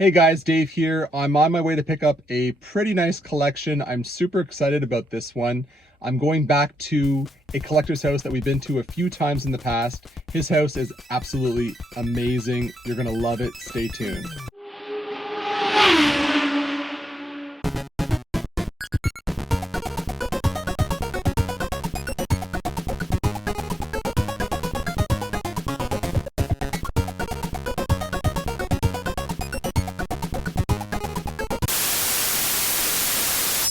Hey guys, Dave here. I'm on my way to pick up a pretty nice collection. I'm super excited about this one. I'm going back to a collector's house that we've been to a few times in the past. His house is absolutely amazing. You're gonna love it. Stay tuned.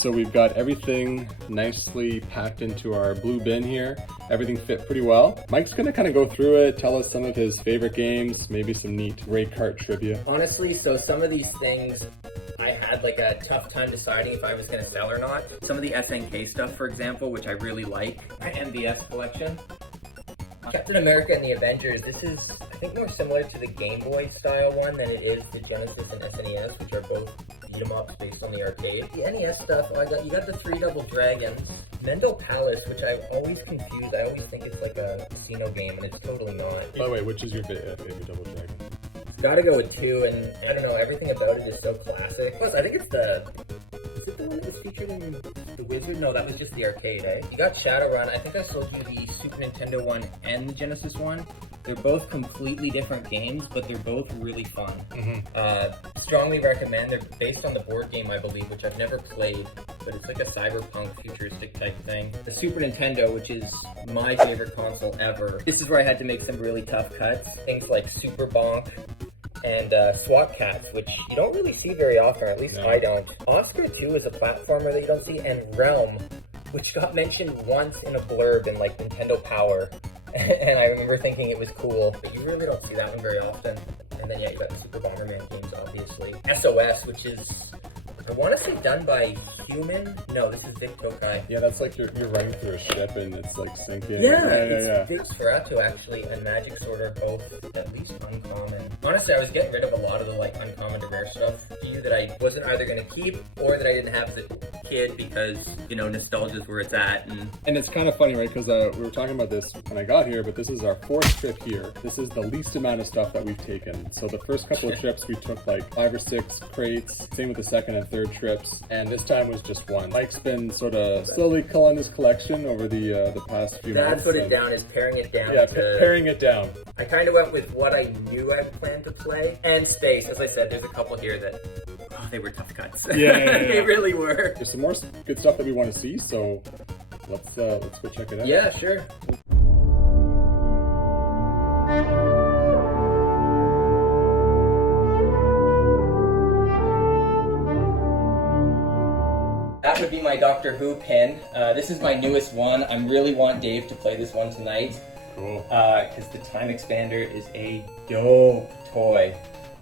So we've got everything nicely packed into our blue bin here. Everything fit pretty well. Mike's gonna kind of go through it, tell us some of his favorite games, maybe some neat Ray Kart trivia. Honestly, so some of these things, I had like a tough time deciding if I was gonna sell or not. Some of the SNK stuff, for example, which I really like. My MVS collection. Captain America and the Avengers, this is, I think, more similar to the Game Boy style one than it is the Genesis and SNES, which are both beat-em-ups based on the arcade. The NES stuff, you got the Three Double Dragons. Mendel Palace, which I always confuse. I always think it's like a casino game, and it's totally not. By the way, which is your favorite Double Dragon? It's gotta go with 2, and I don't know, everything about it is so classic. Plus, I think it's is it the one that was featured in the Wizard? No, that was just the arcade, eh? You got Shadowrun. I think I sold you the Super Nintendo one and the Genesis one. They're both completely different games, but they're both really fun. Strongly recommend. They're based on the board game, I believe, which I've never played, but it's like a cyberpunk futuristic type thing. The Super Nintendo, which is my favorite console ever. This is where I had to make some really tough cuts. Things like Super Bonk and SWAT Cats, which you don't really see very often, or at least I don't. Oscar 2 is a platformer that you don't see, and Realm, which got mentioned once in a blurb in like Nintendo Power. And I remember thinking it was cool, but you really don't see that one very often. And then yeah, you got the Super Bomberman games, obviously. SOS, which is, I want to say done by Human. No, this is Vic Tokai. Yeah, that's like you're running through a ship and it's like sinking. Yeah. Vic Sferato actually and Magic Sword are both at least uncommon. Honestly, I was getting rid of a lot of the like uncommon to rare stuff that I wasn't either going to keep or that I didn't have as a kid because, you know, nostalgia is where it's at. And it's kind of funny, right? Because we were talking about this when I got here, but this is our 4th trip here. This is the least amount of stuff that we've taken. So the first couple of trips we took like 5 or 6 crates. Same with the second and third trips. And this time was just one. Mike's been sort of slowly culling his collection over the past few months. Put it down is paring it down. Yeah, paring it down. I kind of went with what I knew I planned to play. And space. As I said, there's a couple here that, they were tough cuts. Yeah. They really were. There's some more good stuff that we want to see, so let's go check it out. Yeah, sure. That would be my Doctor Who pin. This is my newest one. I really want Dave to play this one tonight. Cool. Because the Time Expander is a dope toy.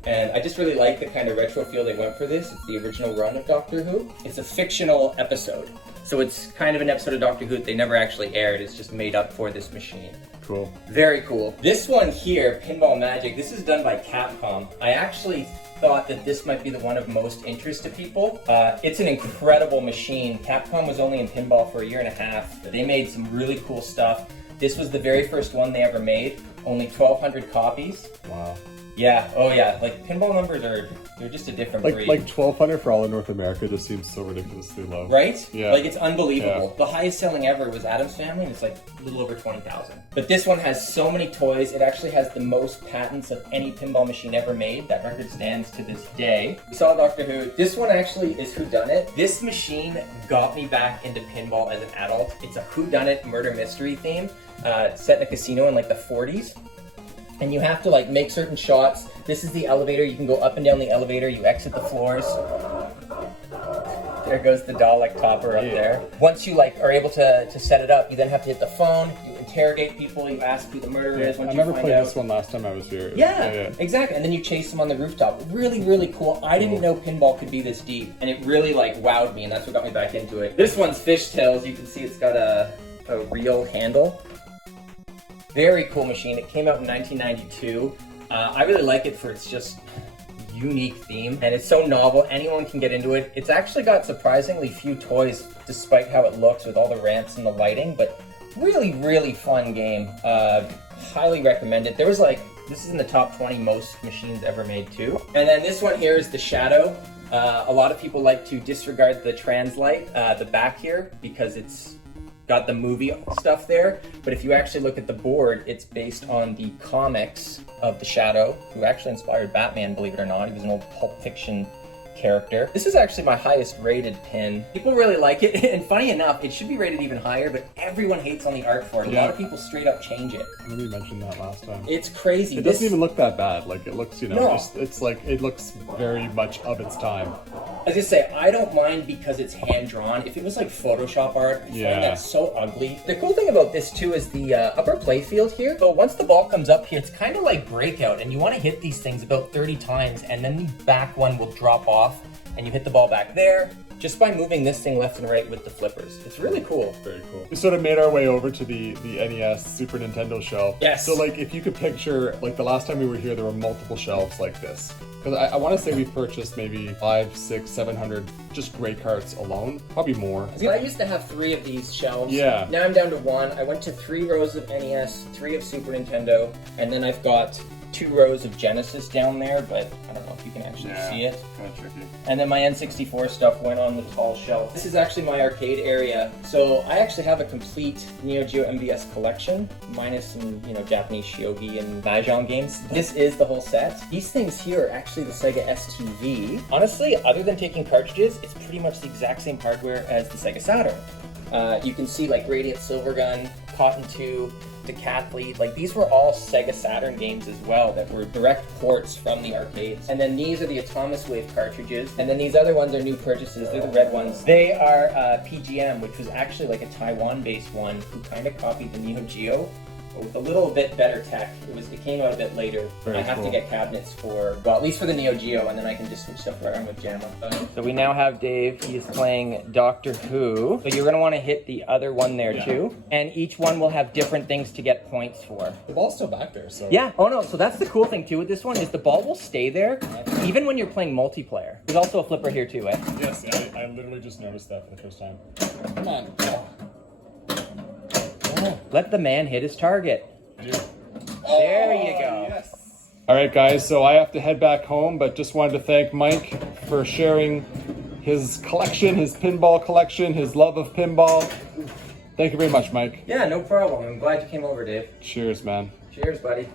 And I just really like the kind of retro feel they went for this. It's the original run of Doctor Who. It's a fictional episode. So it's kind of an episode of Doctor Who that they never actually aired. It's just made up for this machine. Cool. Very cool. This one here, Pinball Magic, this is done by Capcom. I actually thought that this might be the one of most interest to people. It's an incredible machine. Capcom was only in pinball for a year and a half. They made some really cool stuff. This was the very first one they ever made. Only 1,200 copies. Wow. Yeah, oh yeah, like pinball numbers they're just a different breed. Like 1,200 for all of North America just seems so ridiculously low. Right? Yeah. Like it's unbelievable. Yeah. The highest selling ever was Addams Family, and it's like a little over 20,000. But this one has so many toys, it actually has the most patents of any pinball machine ever made. That record stands to this day. We saw Doctor Who. This one actually is Whodunit. This machine got me back into pinball as an adult. It's a Whodunit murder mystery theme, set in a casino in like the 40s. And you have to like make certain shots. This is the elevator. You can go up and down the elevator. You exit the floors. There goes the Dalek topper up there. Once you like are able to set it up, you then have to hit the phone. You interrogate people. You ask who the murderer is. Once I you remember find playing out. this one last time I was here. Yeah, exactly. And then you chase them on the rooftop. Really, really cool. I didn't know pinball could be this deep, and it really like wowed me, and that's what got me back into it. This one's Fishtails. You can see it's got a real handle. Very cool machine. It came out in 1992. I really like it for its just unique theme, and it's so novel. Anyone can get into it. It's actually got surprisingly few toys, despite how it looks with all the ramps and the lighting, but really, really fun game. Highly recommend it. There was like This is in the top 20 most machines ever made too. And then this one here is the Shadow. A lot of people like to disregard the Translight, the back here, because it's got the movie stuff there. But if you actually look at the board, it's based on the comics of the Shadow, who actually inspired Batman, believe it or not. He was an old Pulp Fiction character. This is actually my highest rated pin. People really like it, and funny enough, it should be rated even higher, but everyone hates on the art for it. A lot of people straight up change it. I remember you mentioned that last time. It's crazy. It doesn't even look that bad. Like, it looks, you know, No. just, it's like, it looks very much of its time. I was gonna say, I don't mind because it's hand-drawn. If it was like Photoshop art, I find that so ugly. The cool thing about this too is the upper play field here. So once the ball comes up here, it's kind of like Breakout, and you want to hit these things about 30 times, and then the back one will drop off, and you hit the ball back there, just by moving this thing left and right with the flippers. It's really cool. Very cool. We sort of made our way over to the NES Super Nintendo shelf. Yes. So like, if you could picture, like the last time we were here, there were multiple shelves like this. Because I want to say we purchased maybe 500, 600, 700 just gray carts alone, probably more. I used to have 3 of these shelves. Yeah. Now I'm down to 1. I went to 3 rows of NES, 3 of Super Nintendo, and then I've got 2 rows of Genesis down there, but I don't know if you can actually see it. Kind of tricky. And then my N64 stuff went on the tall shelf. This is actually my arcade area. So I actually have a complete Neo Geo MVS collection, minus some, you know, Japanese Shogi and Mahjong games. This is the whole set. These things here are actually the Sega STV. Honestly, other than taking cartridges, it's pretty much the exact same hardware as the Sega Saturn. You can see like Radiant Silvergun, Cotton 2, Decathlete, like these were all Sega Saturn games as well that were direct ports from the arcades. And then these are the Atomus Wave cartridges. And then these other ones are new purchases. They're the red ones. They are PGM, which was actually like a Taiwan-based one who kind of copied the NEO Geo, but with a little bit better tech. It came out a bit later. Very I have cool. to get cabinets for, well, at least for the Neo Geo, and then I can just switch stuff around with JAMA. So we now have Dave. He is playing Doctor Who. So you're going to want to hit the other one there too. And each one will have different things to get points for. The ball's still back there, so. Yeah. Oh no. So that's the cool thing too with this one is the ball will stay there even when you're playing multiplayer. There's also a flipper here too, eh? Yes, I literally just noticed that for the first time. Come on. Oh, let the man hit his target. Dude. There you go. Yes. All right, guys, so I have to head back home, but just wanted to thank Mike for sharing his collection, his pinball collection, his love of pinball. Thank you very much, Mike. Yeah, no problem. I'm glad you came over, Dave. Cheers, man. Cheers, buddy.